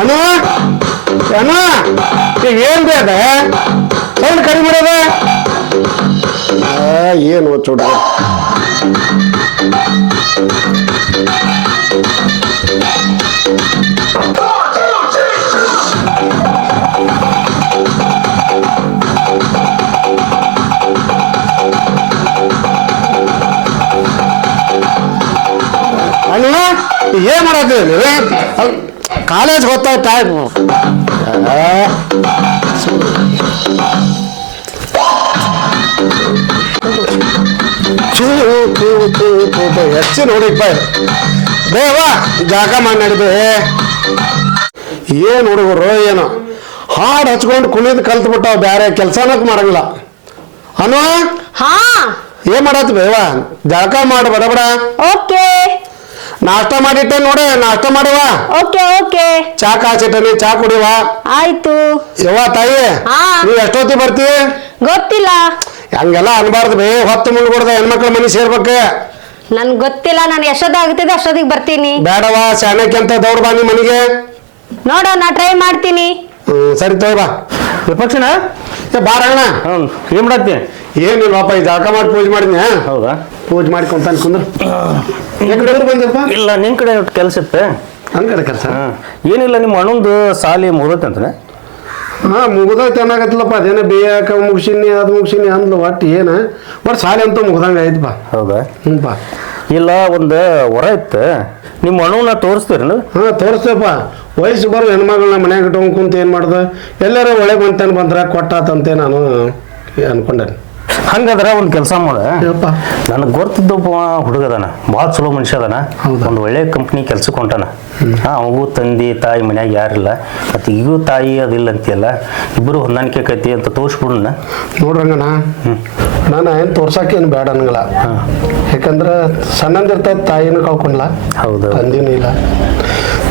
ಅನು ಅನು ಈಗ ಏನ್ ಬೇಡ ಸೌಂಡ್ ಕಡಿಮೆ ಮಾಡೋದ ಏನು ಚೋಟ ಅಣ್ಣ ಏನ್ ಮಾಡತ್ತೀವಿ ಕಾಲೇಜ್ ಗೊತ್ತಾಯ್ತಾ ಹೆಚ್ಚು ನೋಡಿಪ್ಪ ದೇವ ಜಾಗ ಮಾಡಿದೆ ಏನು ಹುಡುಗರು ಏನು ಹಾಡು ಹಚ್ಕೊಂಡು ಕುಣಿದು ಕಲ್ತು ಬಿಟ್ಟಾವ ಬೇರೆ ಕೆಲಸನಕ್ ಮಾಡಂಗಿಲ್ಲ ಅನು ಹಾ ಏನ್ ಮಾಡತ್ ಬೇವ ಜಾಗ ಮಾಡು ಬಡ ಬಡ ಓಕೆ ನಾಷ್ಟ ಮಾಡಿಟ್ಟೆ ನೋಡ ನಾಷ್ಟ ಮಾಡುವ ಓಕೆ ಓಕೆ ಚಾ ಕಾಚಿಟ್ಟನಿ ಚಾ ಕುಡಿವ ಆಯ್ತು ಯವ್ವ ತಾಯಿ ಹಾ ನೀವ್ ಎಷ್ಟೊತ್ತಿ ಬರ್ತಿ ಗೊತ್ತಿಲ್ಲ ಹಂಗೆಲ್ಲ ಅನ್ಬಾರ್ದು ಬೇ ಹೊತ್ತು ಮುಂಡ್ಕೊಡ್ದ ಹೆಣ್ಮಕ್ಳ ಮನೆ ಸೇರ್ಬೇಕು ನನ್ ಗೊತ್ತಿಲ್ಲ ನಾನು ಎಷ್ಟೊತ್ತಾಗ್ತಿದೆ ಅಷ್ಟೊತ್ತಿಗೆ ಬರ್ತೀನಿ ಬೇಡವಾ ಶಾಣಕ್ಕೆ ಅಂತ ದೌಡ್ ಬಾ ನಿಮ್ಮ ಮನೆಗೆ ನೋಡ ನಾ ಟ್ರೈ ಮಾಡ್ತೀನಿ ಸರಿ ತಗೋ ಬಾ ವಿಪಕ್ಷಣ ಬಾರಣ್ಣ ಏನ್ ಮಾಡತ್ತಿ ಏನಿಲ್ಲಪ್ಪ ಈ ಜಾಕ ಮಾಡಿ ಪೂಜೆ ಮಾಡಿದ್ನ ಹೌದಾ ಪೂಜೆ ಮಾಡ್ಕೊಂತ ಕುಂದ್ರು ಯಾಕಡೆ ಬಂದಪ್ಪ ಇಲ್ಲ ನಿನ್ ಕಡೆ ಕೆಲಸ ಇತ್ತು ನನ್ ಕಡೆ ಕೆಲಸ ಏನಿಲ್ಲ ನಿಮ್ಮ ಅಣ್ಣಂದು ಸಾಲಿ ಮುಗಿದೈತೆ ಅಂತಾನೆ ಹಾ ಮುಗ್ದೈತೆ ಏನಾಗತ್ತಲ್ಲಪ್ಪ ಅದೇನ ಬೇಯಕ ಮುಗಿಸಿನಿ ಅದು ಮುಗಿಸಿನಿ ಅಂದ್ಲು ಒಟ್ಟು ಏನ ಬಟ್ ಸಾಲಿ ಅಂತೂ ಮುಗ್ದಂಗ ಆಯ್ತಪ್ಪ ಹೌದಾ ಹ್ಞೂಪ್ಪ ಇಲ್ಲ ಒಂದು ಹೊರ ಇತ್ತು ನಿಮ್ಮ ಅಣ್ಣನ ತೋರಿಸ್ತೀರೇನು ಹಾ ತೋರಿಸ್ತೇಪ್ಪ ವಯಸ್ಸು ಬರೋ ಹೆಣ್ಮಗಳನ್ನ ಮನ್ಯಾಗ ಇಟ್ಕೊಂಡ್ ಕುಂತ ಏನು ಮಾಡ್ದೆ ಎಲ್ಲಾರ ಒಳ್ಳೆ ಬಂತೇನು ಬಂದ್ರೆ ಕೊಟ್ಟಾತಂತೆ ನಾನು ಅನ್ಕೊಂಡೆ ಹಂಗಾದ್ರೆ ಒಂದು ಕೆಲಸ ಮಾಡ ಯಪ್ಪ ನನಗೆ ಗೊತ್ತಿದ್ದೊಬ್ಬ ಹುಡುಗದಾನ ಭಾಳ ಚಲೋ ಮನುಷ್ಯ ಅದಾನ ಒಂದು ಒಳ್ಳೆ ಕಂಪ್ನಿ ಕೆಲ್ಸಕ್ಕೆ ಹೊಂಟಾನ ಅವಗೂ ತಂದೆ ತಾಯಿ ಮನ್ಯಾಗ ಯಾರಿಲ್ಲ ಮತ್ತು ಈಗೂ ತಾಯಿ ಅದಿಲ್ಲ ಅಂತೀಯಲ್ಲ ಇಬ್ಬರು ಹೊಂದಾಣಿಕೆ ಕೈತಿ ಅಂತ ತೋರಿಸ್ಬಿಡೋಣ ನೋಡ್ರಂಗಣ್ಣ ನಾನು ಏನು ತೋರ್ಸಕ್ಕೇನು ಬೇಡ ಅನ್ನಂಗಿಲ್ಲ ಯಾಕಂದ್ರೆ ಸಣ್ಣಂದಿರ್ತದ ತಾಯಿನೂ ಕಳ್ಕೊಂಡ್ಲ ಹೌದು ತಂದಿನೂ ಇಲ್ಲ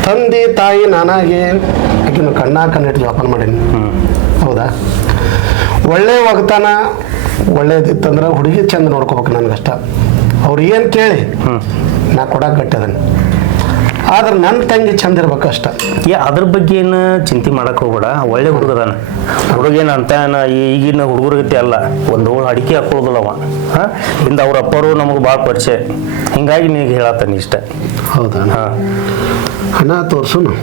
ತಂದೆ ತಾಯಿ ನಾನಾಗಿ ಆಕಿನ ಕಣ್ಣಿಟ್ಟು ಜೋಪಾನ ಮಾಡೀನಿ ಹೌದಾ ಒಳ್ಳೆ ಒಗ್ತಾನ ಒಳ್ಳೇದಿತ್ತಂದ್ರೆ ಹುಡುಗಿ ಚಂದ ನೋಡ್ಕೋಬೇಕು ನನಗಷ್ಟ ಅವ್ರು ಏನು ಕೇಳಿ ನಾ ಕೊಡಕ್ಕೆ ಕಟ್ಟಿದನು ಆದ್ರೆ ನನ್ನ ತಂಗಿ ಚಂದ ಇರ್ಬೇಕಷ್ಟ ಅದ್ರ ಬಗ್ಗೆ ಏನು ಚಿಂತೆ ಮಾಡಕ್ ಹೋಗ್ಬೇಡ ಒಳ್ಳೆ ಹುಡುಗದಾನ ಹುಡುಗೇನು ಅಂತ ಈಗಿನ ಹುಡುಗರಿಗೆ ಅಲ್ಲ ಒಂದು ಅಡಿಕೆ ಹಾಕೊಳ್ಳೋದಿಲ್ಲ ಅವ ಇಂದ ಅವ್ರ ಅಪ್ಪರು ನಮಗೆ ಭಾಳ ಪರಿಚಯ ಹಿಂಗಾಗಿ ನಿನಗೆ ಹೇಳತ್ತಾನೆ ಇಷ್ಟ ಹೌದಾ ಹಣ ತೋರ್ಸುನು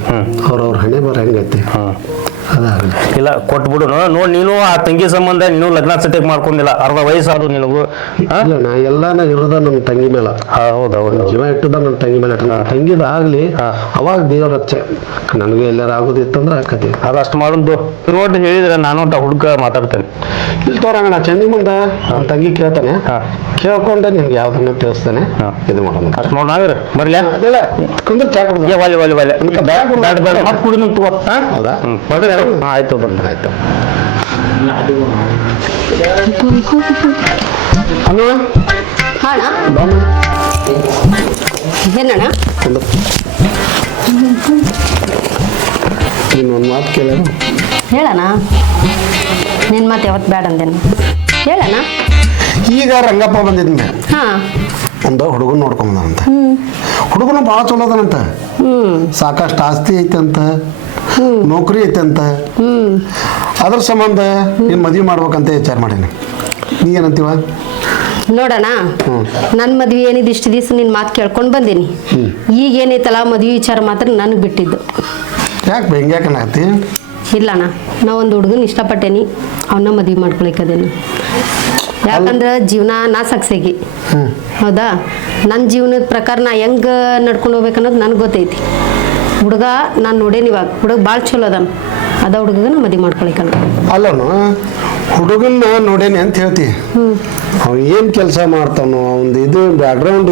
ಅವ್ರವ್ರ ಹಣೆ ಬರ ಹೆಂಗೈತಿ ಅದಾಗಲಿ ಇಲ್ಲ ಕೊಟ್ಬಿಡು ನೋಡಿ ನೀನು ಆ ತಂಗಿ ಸಂಬಂಧ ನೀನು ಲಗ್ನ ಸೆಟೆಕ್ ಮಾಡ್ಕೊಂಡಿಲ್ಲ ಅರ್ಧ ವಯಸ್ಸಾದ್ರು ನಿನಗೂ ಇಲ್ಲ ನಾ ಎಲ್ಲ ಇರೋದ ನನ್ನ ತಂಗಿ ಮೇಲೆ ಹೌದೌದು ಜೀವ ಇಟ್ಟದ ನನ್ನ ತಂಗಿ ಮೇಲೆ ತಂಗಿದ ಆಗ್ಲಿ ಅವಾಗ ದೇವ್ರ ಹಚ್ಚ ನನಗೂ ಎಲ್ಲಾರು ಆಗೋದಿತ್ತಂದ್ರೆ ಹಾಕತಿ ಅದಷ್ಟು ಮಾಡೋದು ನೋಡಿ ಹೇಳಿದ್ರೆ ನಾನು ಹುಡುಗ ಮಾತಾಡ್ತೇನೆ ಇಲ್ಲಿ ತೋರಂಗಣ ಚಂದಿ ಮುಂದ ನನ್ನ ತಂಗಿ ಕೇಳ್ತಾನೆ ಕೇಳ್ಕೊಂಡೆ ನಿನ್ಗೆ ಯಾವ್ದನ್ನ ತಿಳಿಸ್ತಾನೆ ಇದು ಮಾಡೋಣ ಅಷ್ಟು ನೋಡ್ ನಾವ್ರಿ ಬರ್ಲಿ ಅದಿಲ್ಲ ಕುಂದ್ರ ಚಾ ಕುಡಿದು ಹೌದಾ ಆಯ್ತು ಬಂದ್ರೆ ಆಯ್ತು ಅಣ್ಣ ಏನಣ್ಣ ಇನ್ನೊಂದು ಮಾತು ಕೇಳ ಹೇಳಣ ನಿನ್ ಮಾತು ಯಾವತ್ತು ಬೇಡ ಅಂದೇನು ಹೇಳಣ ಈಗ ರಂಗಪ್ಪ ಬಂದಿದ್ನ ಹಾ ಒಂದು ಹುಡುಗನ ನೋಡ್ಕೊಂಬಂದಂತ ಹುಡುಗನು ಭಾಳ ಚಲೋ ಅದಾನಂತ ಸಾಕಷ್ಟು ಆಸ್ತಿ ಐತಂತ ನೌಕರಿ ಐತಂತ ಅದ್ರ ಸಂಬಂಧ ನೀನು ಮದುವೆ ಮಾಡ್ಬೇಕಂತ ವಿಚಾರ ಮಾಡೀನಿ ನೀ ಏನಂತೀವ ನೋಡೋಣ ನನ್ನ ಮದ್ವೆ ಏನಿದ್ದು ಇಷ್ಟು ದಿವಸ ನಿನ್ನ ಮಾತು ಕೇಳ್ಕೊಂಡು ಬಂದೀನಿ ಈಗ ಏನೈತಲ್ಲ ಮದ್ವೆ ವಿಚಾರ ಮಾತ್ರ ನನಗೆ ಬಿಟ್ಟಿದ್ದು ಯಾಕೆ ಹೆಂಗ್ಯಾಕನಾಗತ್ತಿ ಇಲ್ಲಣ್ಣ ನಾ ಒಂದು ಹುಡುಗನ ಇಷ್ಟಪಟ್ಟೇನಿ ಅವನ್ನ ಮದ್ವೆ ಮಾಡ್ಕೊಳಿಕದೇನಿ ಯಾಕಂದ್ರೆ ಜೀವನ ನಾ ಸಕ್ಸೇಗಿ ಹೌದಾ ನನ್ನ ಜೀವನದ ಪ್ರಕಾರ ನಾ ಹೆಂಗೆ ನಡ್ಕೊಂಡು ಹೋಗ್ಬೇಕನ್ನೋದು ನನಗೆ ಗೊತ್ತೈತಿ ಹುಡುಗ ನಾನು ನೋಡೇನಿ ಇವಾಗ ಹುಡುಗ ಭಾಳ ಚಲೋ ಅದಾನ ಅದ ಹುಡುಗನ ಮದುವೆ ಮಾಡ್ಕೊಳಿಕಲ್ಲ ಅಲ್ಲನು ಹುಡುಗನ್ನ ನೋಡೇನಿ ಅಂತ ಹೇಳ್ತಿ ಅವ ಏನು ಕೆಲಸ ಮಾಡ್ತಾನೋ ಅವ್ನು ಇದು ಬ್ಯಾಕ್ಗ್ರೌಂಡ್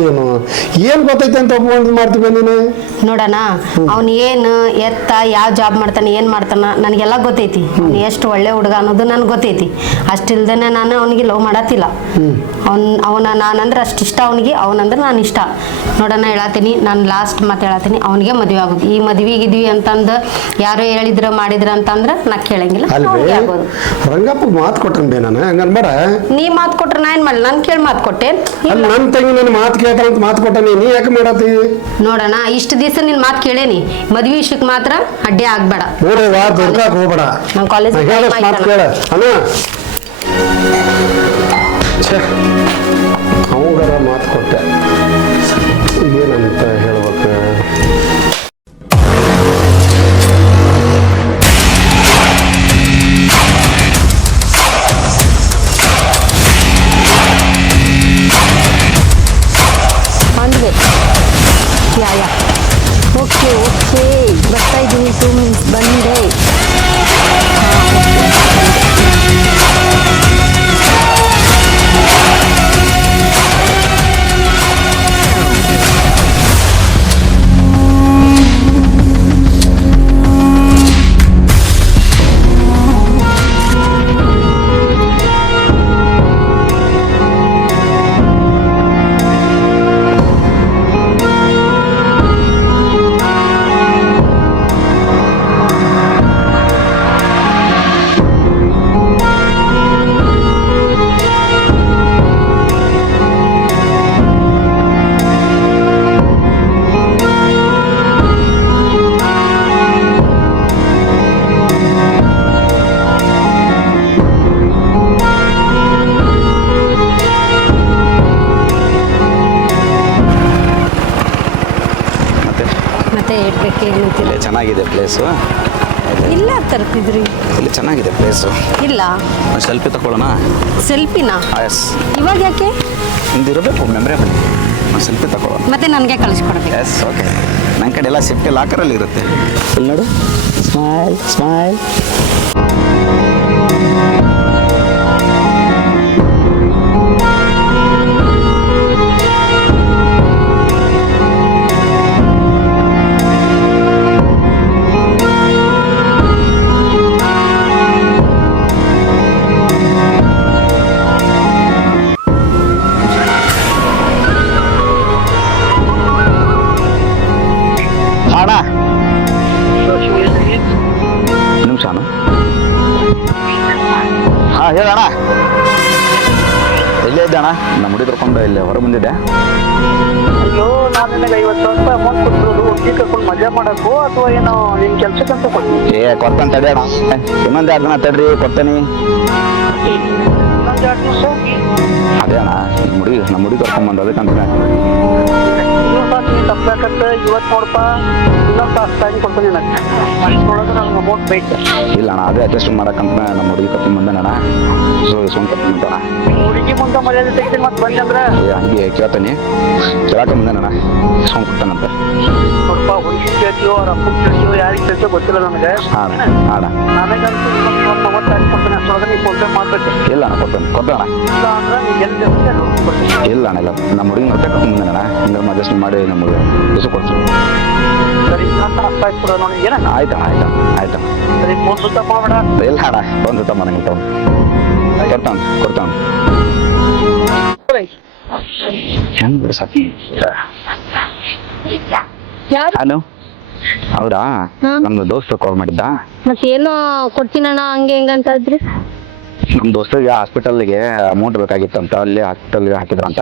ಏನು ಗೊತ್ತೈತೆ ಅಂತ ಒಪ್ಕೊಂಡು ಮಾಡ್ತೀವಿ ನೀನು ನೋಡೋಣ ಅವ್ನು ಏನು ಎತ್ತ ಯಾವ ಜಾಬ್ ಮಾಡ್ತಾನೆ ಏನು ಮಾಡ್ತಾನ ನನಗೆಲ್ಲ ಗೊತ್ತೈತಿ ಅವ್ನು ಎಷ್ಟು ಒಳ್ಳೆ ಹುಡುಗ ಅನ್ನೋದು ನನಗೆ ಗೊತ್ತೈತಿ ಅಷ್ಟಿಲ್ದೇನೆ ನಾನು ಅವನಿಗೆ ಲವ್ ಮಾಡತ್ತಿಲ್ಲ ಅವನ ನಾನಂದ್ರೆ ಅಷ್ಟು ಇಷ್ಟ ಅವನಿಗೆ ಅವನಂದ್ರೆ ನಾನು ಇಷ್ಟ ನೋಡೋಣ ಹೇಳತ್ತೀನಿ ನಾನು ಲಾಸ್ಟ್ ಮಾತು ಹೇಳತ್ತೀನಿ ಅವನಿಗೆ ಮದುವೆ ಆಗೋದು ಈ ಮದುವೆಗಿದ್ವಿ ಅಂತಂದು ಯಾರೋ ಹೇಳಿದ್ರು ಮಾಡಿದ್ರು ಅಂತಂದ್ರ ನಾ ಕೇಳಂಗಿಲ್ಲ ಅಲ್ವೇ ಅವ್ನಿಗೆ ಆಗ್ಬೋದು. ರಂಗಪ್ಪ ಮಾತು ಕೊಟ್ಟನ್ ಬೇ ನಾನು ಹಂಗನ್ಬೇಡ. ನೀ ಮಾತು ಕೊಟ್ರೆ ನಾ ಏನ್ ಮಾಡಲಿ, ನನ್ ಕೇಳಿ ಮಾತು ಕೊಟ್ಟೆ. ಅಲ್ಲಿ ನನ್ನ ತಂಗಿ ನನ್ನ ಮಾತು ಕೇಳ್ತಾರಂತ ಮಾತು ಕೊಟ್ಟನಿ, ನೀ ಯಾಕೆ ಮಾಡತ್ತಿ? ನೋಡೋಣ, ಇಷ್ಟು ದಿವಸ ನಿನ್ ಮಾತು ಕೇಳೇನಿ, ಮದ್ವಿ ವಿಷಯಕ್ಕೆ ಮಾತ್ರ ಅಡ್ಡಿ ಆಗ್ಬೇಡ. ನೋಡ್ರಿ ವಾ ದುರ್ಗಾಕ್ ಹೋಗ್ಬೇಡ. ನಮ್ ಕಾಲೇಜ್ ಮಾತು ಕೇಳ ಅಣ್ಣ. ಅವಂಗಾರ ಮಾತು ಕೊಟ್ಟೆ, ಏನಂತ ಹೇಳ್ಬೇಕು? ಬಂದ್ವಿ. ಯಾ ಓಕೆ ಬರ್ತಾ ಇದ್ದೀನಿ, 2 minutes ಬಂದೆ. ಮತ್ತೆ ಹೇಳ್ಬೇಕು ಏನಂತಿಲ್ಲ. ಇಲ್ಲಿ ಚೆನ್ನಾಗಿದೆ ಪ್ಲೇಸು. ಇಲ್ಲ ತರ್ತಿದ್ರಿ? ಇಲ್ಲಿ ಚೆನ್ನಾಗಿದೆ ಪ್ಲೇಸು. ಇಲ್ಲ ಒಂದು ಸೆಲ್ಫಿ ತಗೊಳ್ಳೋಣ? ಸೆಲ್ಫಿನಾ? ಎಸ್. ಇವಾಗ ಯಾಕೆ? ಇರಬೇಕು ಮೆಮೊರೇಬಲ್. ಒಂದು ಸೆಲ್ಫಿ ತಗೊಳ್ಳೋಣ. ಮತ್ತೆ ನನಗೆ ಕಳಿಸ್ಕೊಡ್ಬೇಕು. Yes okay. ನನ್ನ ಕಡೆ ಎಲ್ಲ ಸೇಫ್ಟಿ ಲಾಕರಲ್ಲಿ ಇರುತ್ತೆ. ಇಲ್ಲಿ ನೋಡು, ಸ್ಮೈಲ್ ಸ್ಮೈಲ್. ಅಣ್ಣ ನಿಮಿಷನು. ಹಾಂ ಹೇಳಣ್ಣ. ಎಲ್ಲೇ ಇದ್ದೆ ಅಣ್ಣ? ನಮ್ಮ ಹುಡುಗಿ ಕರ್ಕೊಂಡು ಇಲ್ಲೇ ಹೊರ ಬಂದಿದ್ದೆ. ಅಯ್ಯೋ, ನಾನು ನಿನಗೆ 50,000 ರೂಪಾಯಿ ಅಮೌಂಟ್ ಕೊಟ್ಟಿರೋದು ಒಟ್ಟಿಗೆ ಕರ್ಕೊಂಡು ಮಜಾ ಮಾಡಕ್ಕೋ ಅಥವಾ ಏನೋ ನಿನ್ನ ಕೆಲ್ಸಕ್ಕಂತ ಕೊಡ್ತೀನಿ? ಕೊಡ್ತಾನೆ ತಡಿ ಅಣ್ಣ, ಇನ್ನೊಂದು 2 ದಿನ ತಡ್ರಿ ಕೊಡ್ತೇನೆ. ಇನ್ನೊಂದು 2 ದಿವಸ ಹೋಗಿ ಅದೇ ಅಣ್ಣ, ನಮ್ಮ ಹುಡುಗಿ ಕರ್ಕೊಂಡ್ಬಂದು ಅದಕ್ಕಂತ. ಇನ್ನೊಂದು ತಾಸು ನೀನು ತಪ್ಪಬೇಕಂತ ಇವತ್ತು ನೋಡಪ್ಪ, ಇನ್ನೊಂದು ತಾಸು ಟೈಮ್ ಕೊಡ್ತೀನಿ ನನಗೆ. ಮನಸ್ಸೊಳಗೆ ನನಗೆ ಅಮೌಂಟ್ ಬೇಕು. ಇಲ್ಲ ಅಣ್ಣ, ಅದೇ ಅಡ್ಜಸ್ಟ್ ಮಾಡಕ್ಕಂತ ನಮ್ಮ ಹುಡುಗಿ ಕರ್ಕೊಂಡ್ಬಂದಣ್ಣ. ಸೊ ಸುಮ್ಮನೆ ಕರ್ಕೊಂಡ್ಬಂದಣ್ಣ. ಹುಡುಗಿ ಮುಂದೆ ಮರ್ಯಾದೆ ತೆಗಿತೀನಿ ಮತ್ತೆ ಬಂದೆ ಅಂದ್ರೆ ಹಂಗೆ ಕೇಳ್ತಾನೆ, ಕೇಳಕೊಂಬಂದಣ್ಣ. ಸುಮ್ಮನೆ ಕೊಡ್ತಾನಂತ. ನೋಡಪ್ಪ, ಹುಡುಗಿ ಕೇಳ್ತೀಯೋ ಅವ್ರ ಅಪ್ಪ ಕೇಳ್ತೀಯೋ ಯಾರಿಗೆ ಕೇಳ್ತೀಯೋ ಗೊತ್ತಿಲ್ಲ ನನಗೆ. ಹಾಂ ಹಾಂ ನನಗಂತೂ ಇನ್ನೊಂದು 40 ಟೈಮ್ ಕೊಡ್ತೀನಿ. ಅಷ್ಟೊಳಗೆ ನೀವು ಫೋನ್ ಪೇ ಮಾಡಬೇಕು. ಇಲ್ಲ ಅಣ್ಣ, ಕೊಡ್ತಾನ. ಇಲ್ಲ ಅಂದ್ರೆ ನೀನು ಎಲ್ಲಿ ಜಾಸ್ತಿ ಅಲ್ಲಿ ಕೊಡ್ತೀನಿ. ಇಲ್ಲ ಅಣ್ಣ, ಇಲ್ಲ ನಮ್ಮ ಹುಡುಗಿ ನೋಡ್ತಾ ಕರ್ಕೊಂಡ್ಬಂದಣ್ಣ. ಹಿಂಗೆ ಅಡ್ಜಸ್ಟ್ ಮಾಡಿ ನಮಗೆ ದಿವಸ ಕೊಡ್ತೀನಿ. ಸರಿ, ಇನ್ನೊಂದು ಅರ್ಥ ಆಯ್ತು ಬಿಡು ನೋಡಿ. ಏನ ಆಯ್ತಣ್ಣ, ಆಯ್ತು. ಸರಿ, ಫೋನ್ ಸುತ್ತ ಮಾಡಬೇಡ. ಇಲ್ಲ ಅಣ್ಣ, ಒಂದು ಜೊತೆ ಮನೆಗೆ ಕೊಡ್ತಾನೆ. ಹೆಂಗೆ ಸಾಕಿ. ಯಾರು? ಹಲೋ, ಹೌದಾ? ನಮ್ದು ದೋಸ್ತ ಕಾಲ್ ಮಾಡಿದ್ದ. ಮತ್ತೇನೋ ಕೊಡ್ತೀನಣ್ಣ ಹಂಗೆ ಹೆಂಗಂತ ಇದ್ರಿ? ನಮ್ಮ ದೋಸ್ತರಿಗೆ ಹಾಸ್ಪಿಟಲ್ಗೆ ಅಮೌಂಟ್ ಬೇಕಾಗಿತ್ತಂತ, ಅಲ್ಲಿ ಹಾಸ್ಪಿಟಲ್ಗೆ ಹಾಕಿದ್ರಂತ.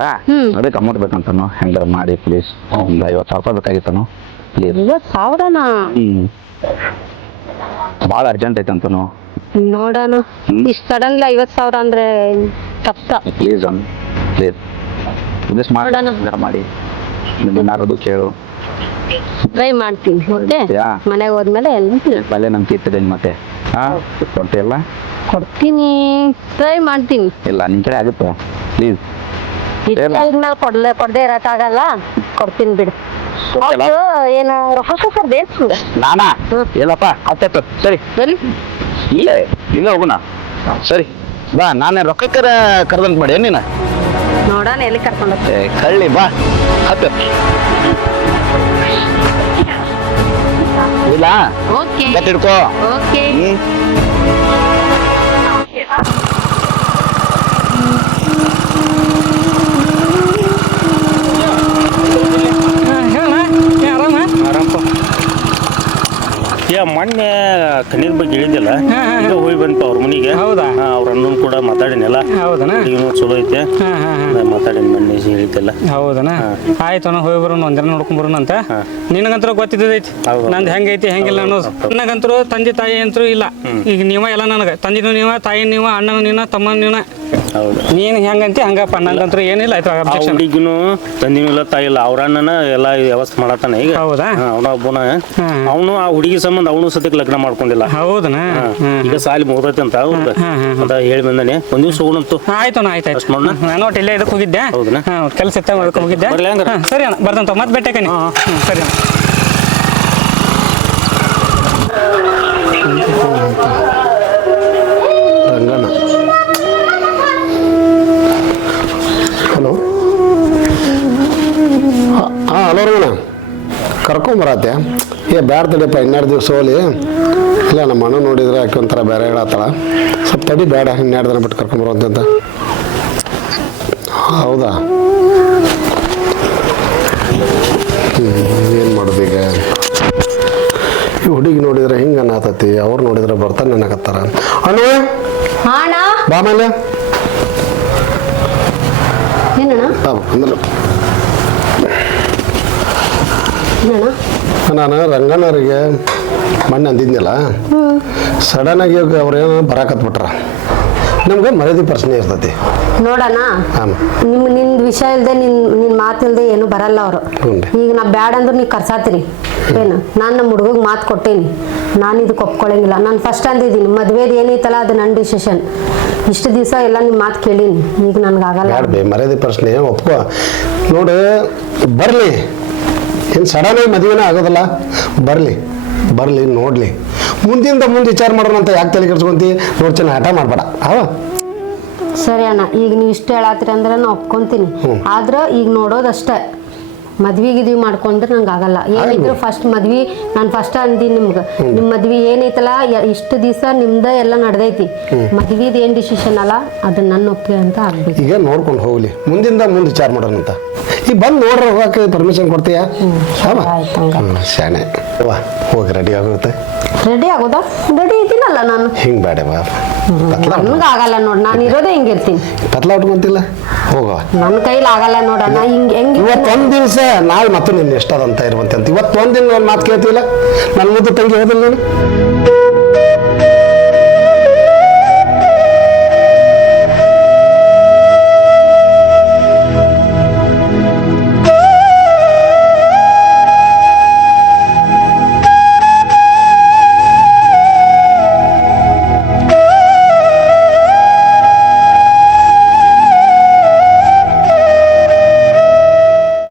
ಅದಕ್ಕೆ ಅಮೌಂಟ್ ಬೇಕಂತನು. ಹೆಂಗಾರ ಮಾಡಿ ಪ್ಲೀಸ್, ಒಂದು 50,000 ರೂಪಾಯಿ ಬೇಕಾಗಿತ್ತನು ಪ್ಲೀಸ್. 50,000ನಾ? ಭಾಳ ಅರ್ಜೆಂಟ್ ಐತಂತನು. ನೋಡೋಣ, ಇಷ್ಟು ಸಡನ್ಲಿ 50,000 ಅಂದ್ರೆ ತಪ್ಪ. ಪ್ಲೀಸ್ ಪ್ಲೀಸ್ ಪ್ಲೀಸ್ ಮಾಡಿ ಏನಾರೋದು ಕೇಳು. ಟ್ರೈ ಮಾಡ್ತೀನಿ. ಮತ್ತೆ ಯಾ. ಮನೆಗೆ ಹೋದ್ಮೇಲೆ ಬಲೆ ನಮ್ಗೆ ಕಿತ್ತಿದ್ದೇನೆ ಮತ್ತೆ. ಹಾಂ ಕೊಡ್ತೀಯಲ್ಲ? ಕೊಡ್ತೀನಿ, ಟ್ರೈ ಮಾಡ್ತೀನಿ. ಇಲ್ಲ ನಿಮ್ಮ ಕಡೆ ಆಗುತ್ತೆ ಪ್ಲೀಸ್. ಕೊಡದೆ ಇರಕ್ಕಾಗಲ್ಲ, ಕೊಡ್ತೀನಿ ಬಿಡು. ಹೌದು, ಏನು ರೊಕ್ಕ ಬೇಕು? ನಾನಾ? ಇಲ್ಲಪ್ಪ, ಆಯ್ತು ಸರಿ ಸರಿ, ಇಲ್ಲ ಹೋಗೋಣ. ಸರಿ ಬಾ, ನಾನೇ ರೊಕ್ಕಕ್ಕರ ಕರ್ದಂತ ಮಾಡಿ ನೀನು. ನೋಡೋಣ ಎಲ್ಲಿ ಕರ್ಕೊಂಡು ಕಳ್ಳಿ ಬಾ, ಹತ್ತು. ಇಲ್ಲ ಓಕೆ ಗಟ್ಟಿಡ್ಕೋ. ಓಕೆ. ಅಯ್ಯ ಮೊನ್ನೆ ಕಣ್ಣೀರ್ ಬಗ್ಗೆ ಹೇಳಿದ್ಯಲ್ಲ ಈಗ ಹೋಗಿ ಬಂತು ಅವ್ರ ಮನೆಗೆ. ಹೌದಾ? ಅವ್ರ ಅಣ್ಣನ ಕೂಡ ಮಾತಾಡಿನಲ್ಲ. ಹೌದನ? ಹುಡುಗಿನೂ ಚಲೋ ಐತೆ. ಮಾತಾಡಿನ ಮೊನ್ನೆ ಹೇಳಿದ್ದೆಲ್ಲ. ಹೌದನ? ಆಯ್ತು ನಾ ಹೋಗಿ ಬರೋಣ ಒಂದಿನ ನೋಡ್ಕೊಂಡ್ ಬರೋಣ ಅಂತ. ನಿನಗಂತೂ ಗೊತ್ತಿದ್ದೈತಿ ನಂದು ಹೆಂಗೈತಿ ಹೆಂಗಿಲ್ಲ ಅನ್ನೋದು. ನನಗಂತೂ ತಂದೆ ತಾಯಿ ಅಂತೂ ಇಲ್ಲ. ಈಗ ನೀವ ಎಲ್ಲ ನನಗೆ ತಂದಿನೂ ನೀವ, ತಾಯಿ ನೀವ, ಅಣ್ಣನ ನೀನ, ತಮ್ಮನ ನೀನ. ಹೌದು. ನೀನು ಹೆಂಗಂತಿ ಹಂಗಪ್ಪ. ನಂಗಂತೂ ಏನಿಲ್ಲ. ಆಯ್ತು ಅಬ್ಜೆಕ್ಷನ್. ಹುಡುಗಿನೂ ತಂದಿನೂ ಇಲ್ಲ, ತಾಯಿ ಇಲ್ಲ. ಅವ್ರ ಅಣ್ಣನ ಎಲ್ಲ ವ್ಯವಸ್ಥೆ ಮಾಡತ್ತಾನ ಈಗ. ಹೌದಾ? ಅವನ ಒಬ್ಬನ ಅವನು ಆ ಹುಡುಗಿ ಸಂಬಂಧ ಅವನು ಸದ್ಯಕ್ಕೆ ಲಗ್ನ ಮಾಡ್ಕೊಂಡಿಲ್ಲ. ಹೌದನ? ಈಗ ಸಾಲಿ ಮುಗ್ದೈತೆ ಅಂತ ಅವ್ರದ್ದು ಅಂತ ಹೇಳಿ ಬಂದಾನೆ. ಒಂದ್ ದಿವ್ಸ ಹೋಗೋಣಂತು. ಆಯ್ತು ಆಯ್ತು ಅಷ್ಟ್ ಮಾಡೋಣ. ನಾನು ಒಟ್ಟು ಇಲ್ಲೇ ಇದಕ್ಕೆ ಹೋಗಿದ್ದೆ. ಹೌದನ? ಕೆಲಸ ಇತ್ತ ಅದಕ್ಕೆ ಹೋಗಿದ್ದೆ. ಬರ್ಲಿ ಹಂಗಾರೆ? ಸರಿ ಅಣ್ಣ ಬರ್ದಂತ ಮತ್ತೆ ಬೆಟ್ಟಕನಿ. ಸರಿ ಅಣ್ಣ. ರಂಗಣ್ಣ ಹಲೋ. ಹಾಂ ಹಲೋ ರಂಗಣ್ಣ, ಕರ್ಕೊಂಬರತ್ತೆ. ಬ್ಯಾಡ ತಡಿಯಪ್ಪ, 12 ದಿವಸ ಹೋಲಿ. ಇಲ್ಲ ನಮ್ಮ ಅಣ್ಣ ನೋಡಿದ್ರೆ ಆಕೆ ಒಂಥರ ಬೇರೆ ಹೇಳತ್ತಾಳ. ಸ್ವಲ್ಪ ತಡಿ, ಬೇಡ 12 ದಿನ ಬಿಟ್ಟು ಕರ್ಕೊಂಬರೋ ಅಂತ. ಹೌದಾ? ಏನು ಮಾಡೋದು ಈಗ? ಈ ಹುಡುಗಿ ನೋಡಿದ್ರೆ ಹಿಂಗೆ ಅನ್ನತತಿ, ಅವ್ರು ನೋಡಿದ್ರೆ ಬರ್ತಾನೆ ಅನ್ನಕತ್ತಾರ. ಅಣ್ಣ ಬಾ ಮೇಲೆ. ಏನಣ್ಣ? ಅಂದ್ರೆ ಏನಣ್ಣ? ನಾನು ರಂಗಣ್ಣವ್ರಿಗೆ ಮೊನ್ನೆ ಅಂದಿದ್ನಲ್ಲ, ಸಡನ್ನಾಗಿ ಅವ್ರೇನು ಬರಾಕತ್ಬಿಟ್ರ. ನಮ್ಗೆ ಮರ್ಯಾದೆ ಪ್ರಶ್ನೆ ಇರ್ತೈತಿ. ನೋಡೋಣ, ಹಾಂ ನಿಂದು ವಿಷಯ ಇಲ್ದೆ ನಿನ್ ಮಾತಿಲ್ದೆ ಏನು ಬರಲ್ಲ ಅವರು. ಹ್ಞೂ. ಈಗ ನಾ ಬ್ಯಾಡ ಅಂದ್ರೆ ನೀವು ಕರ್ಸಾತೀರಿ ಏನು? ನಾನು ನಮ್ಮ ಹುಡುಗಗೆ ಮಾತು ಕೊಟ್ಟೇನಿ, ನಾನು ಇದಕ್ಕೆ ಒಪ್ಕೊಳಂಗಿಲ್ಲ. ನಾನು ಫಸ್ಟ್ ಅಂದಿದ್ದೀನಿ ಮದುವೆದು ಏನೈತಲ್ಲ ಅದು ನನ್ನ ಡಿಸಿಷನ್. ಇಷ್ಟು ದಿವಸ ಎಲ್ಲ ನಿಮ್ಮ ಮಾತು ಕೇಳೀನಿ, ಈಗ ನನಗಾಗಲ್ಲ. ಬ್ಯಾಡ ಬೇ, ಮರ್ಯಾದೆ ಪ್ರಶ್ನೆ ಒಪ್ಕೋ. ನೋಡು ಬರಲಿ, ಏನು ಸಡನ್ನಾಗಿ ಮದುವೆನೇ ಆಗೋದಲ್ಲ. ಬರಲಿ ನೋಡಲಿ, ಮುಂದಿಂದ ಮುಂದೆ ವಿಚಾರ ಮಾಡೋಣ ಅಂತ ಯಾಕೆ ತಲೆ ಕೆಡ್ಸ್ಕೊಂತಿ? ನೋಡಿ ಚೆನ್ನಾಗಿ ಹಠ ಮಾಡಬೇಡ. ಸರಿ ಅಣ್ಣ, ಈಗ ನೀವು ಇಷ್ಟ ಹೇಳತ್ತೀರಿ ಅಂದ್ರೆ ನಾ ಒಪ್ಕೊಂತೀನಿ. ಆದ್ರೆ ಈಗ ನೋಡೋದಷ್ಟೇ, ಮದ್ವಿ ಮಾಡ್ಕೊಂಡ್ರೆ ನಂಗೆ ಆಗಲ್ಲ. ಏನಿದ್ರು ಫಸ್ಟ್ ಮದ್ವಿ ನಾನು ಫಸ್ಟ್ ಅಂದಿ ನಿಮ್ಗೆ, ನಿಮ್ಮ ಮದ್ವಿ ಏನೈತಲ್ಲ ಇಷ್ಟು ದಿವಸ ನಿಮ್ದ ಎಲ್ಲ ನಡೆದೈತಿ. ಮದ್ವಿದ್ ಏನ್ ಡಿಸಿಷನ್ ಅಲ್ಲ ಅದು ನನ್ನ ಒಪ್ಪಿಗೆ ಅಂತ ಆಗ್ಬೇಕು. ಈಗ ನೋಡ್ಕೊಂಡು ಹೋಗ್ಲಿ, ಮುಂದಿಂದ ಮುಂದೆ ವಿಚಾರ ಮಾಡೋಣ ಅಂತ. ಈಗ ಬಂದು ನೋಡ್ರಿ, ಹೋಗಕ್ಕೆ ಪರ್ಮಿಷನ್ ಕೊಡ್ತೀಯಾ? ಶಾಣೆ ವಾ, ಹೋಗಿ ರೆಡಿ ಆಗುತ್ತೆ. ರೆಡಿ ಆಗೋದಾ? ರೆಡಿ ಇದ್ದೀನಲ್ಲ ನಾನು. ಹಿಂಗೆ ಬೇಡ ಬಾ, ನನ್ಗೆ ಆಗಲ್ಲ ನೋಡ್, ನಾನು ಇರೋದೇ ಹಿಂಗಿರ್ತೀನಿ. ಪತ್ಲ ಉಟ್ಕೊಂತಿಲ್ಲ, ಹೋಗುವ. ನನ್ನ ಕೈಲಿ ಆಗಲ್ಲ ನೋಡ, ನಾ ಹೆಂಗೆ ಇವತ್ತೊಂದು ದಿವಸ ನಾಳೆ ಮತ್ತೆ ನಿನ್ನ ಎಷ್ಟದಂತ ಇರುವಂತೆ ಅಂತ. ಇವತ್ತು ಒಂದಿನ ಮಾತು ಕೇಳ್ತಿಲ್ಲ, ನನ್ನ ಮುದ್ದು ತಂಗಿ ಹೋದಿಲ್ಲ ನೀನು.